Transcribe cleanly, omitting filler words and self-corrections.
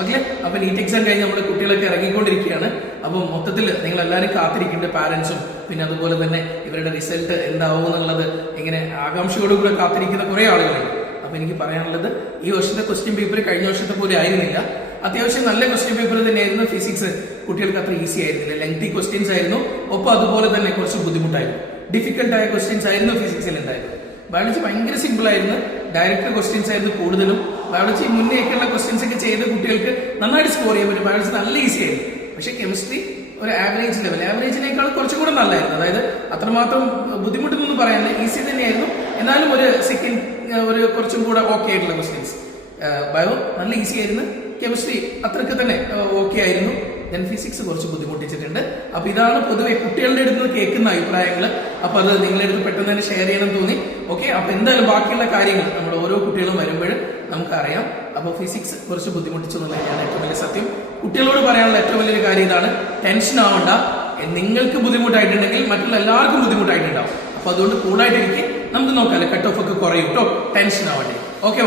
Okay. അപ്പൊ NEET exam കഴിഞ്ഞ് നമ്മുടെ കുട്ടികളൊക്കെ ഇറങ്ങിക്കൊണ്ടിരിക്കുകയാണ്. അപ്പം മൊത്തത്തിൽ നിങ്ങൾ എല്ലാവരും കാത്തിരിക്കേണ്ട പാരന്റ്സും പിന്നെ അതുപോലെ തന്നെ ഇവരുടെ റിസൾട്ട് എന്താവും എന്നുള്ളത് ഇങ്ങനെ ആകാംക്ഷയോടുകൂടെ കാത്തിരിക്കുന്ന കുറെ ആളുകളുണ്ട്. അപ്പൊ എനിക്ക് പറയാനുള്ളത്, ഈ വർഷത്തെ ക്വസ്റ്റ്യൻ പേപ്പർ കഴിഞ്ഞ വർഷത്തെ പോലെ ആയിരുന്നില്ല. അത്യാവശ്യം നല്ല ക്വസ്റ്റ്യൻ പേപ്പർ തന്നെയായിരുന്നു. ഫിസിക്സ് കുട്ടികൾക്ക് അത്ര ഈസി ആയിരുന്നില്ല, ലെങ്തി ക്വസ്റ്റ്യൻസ് ആയിരുന്നു. ഒപ്പം അതുപോലെ തന്നെ കുറച്ച് ബുദ്ധിമുട്ടായിരുന്നു, ഡിഫിക്കൽട്ടായ ക്വസ്റ്റ്യൻസ് ആയിരുന്നു ഫിസിക്സിൽ ഉണ്ടായിരുന്നു. ബയോളജി ഭയങ്കര സിമ്പിൾ ആയിരുന്നു, ഡയറക്റ്റ് ക്വസ്റ്റ്യൻസ് ആയിരുന്നു കൂടുതലും. ബയോളജി മുന്നേക്കുള്ള ക്വസ്റ്റ്യൻസ് ഒക്കെ ചെയ്ത കുട്ടികൾക്ക് നന്നായിട്ട് സ്കോർ ചെയ്യാൻ പറ്റും. ബയോളജി നല്ല ഈസി ആയിരുന്നു. പക്ഷെ കെമിസ്ട്രി ഒരു ആവറേജ് ലെവൽ, ആവറേജിനേക്കാൾ കുറച്ചും കൂടെ നല്ലായിരുന്നു. അതായത് അത്രമാത്രം ബുദ്ധിമുട്ടൊന്നും പറയാനില്ല, ഈസി തന്നെയായിരുന്നു. എന്നാലും ഒരു സെക്കൻഡ് ഒരു കുറച്ചും കൂടെ ഓക്കെ ആയിട്ടുള്ള ക്വസ്റ്റ്യൻസ്. ബയോ നല്ല ഈസി ആയിരുന്നു, കെമിസ്ട്രി അത്രയ്ക്ക് തന്നെ ഓക്കെ ആയിരുന്നു. ദെൻ ഫിസിക്സ് കുറച്ച് ബുദ്ധിമുട്ടിച്ചിട്ടുണ്ട്. അപ്പൊ ഇതാണ് പൊതുവെ കുട്ടികളുടെ അടുത്ത് നിന്ന് കേൾക്കുന്ന അഭിപ്രായങ്ങൾ. അപ്പൊ അത് നിങ്ങളുടെ അടുത്ത് പെട്ടെന്ന് തന്നെ ഷെയർ ചെയ്യണം തോന്നി. ഓക്കെ. അപ്പൊ എന്തായാലും ബാക്കിയുള്ള കാര്യങ്ങൾ നമ്മുടെ ഓരോ കുട്ടികളും വരുമ്പോൾ നമുക്കറിയാം. അപ്പൊ ഫിസിക്സ് കുറച്ച് ബുദ്ധിമുട്ടിച്ചു എന്നുള്ളതാണ് ഏറ്റവും വലിയ സത്യം. കുട്ടികളോട് പറയാനുള്ള ഏറ്റവും വലിയൊരു കാര്യം ഇതാണ്, ടെൻഷൻ ആവണ്ട. നിങ്ങൾക്ക് ബുദ്ധിമുട്ടായിട്ടുണ്ടെങ്കിൽ മറ്റുള്ള എല്ലാവർക്കും ബുദ്ധിമുട്ടായിട്ടുണ്ടാവും. അപ്പൊ അതുകൊണ്ട് കൂളായിട്ടിരിക്കും, നമുക്ക് നോക്കാം കട്ട് ഓഫ് ഒക്കെ കുറയും കേട്ടോ, ടെൻഷൻ ആവണ്ടേ. ഓക്കെ.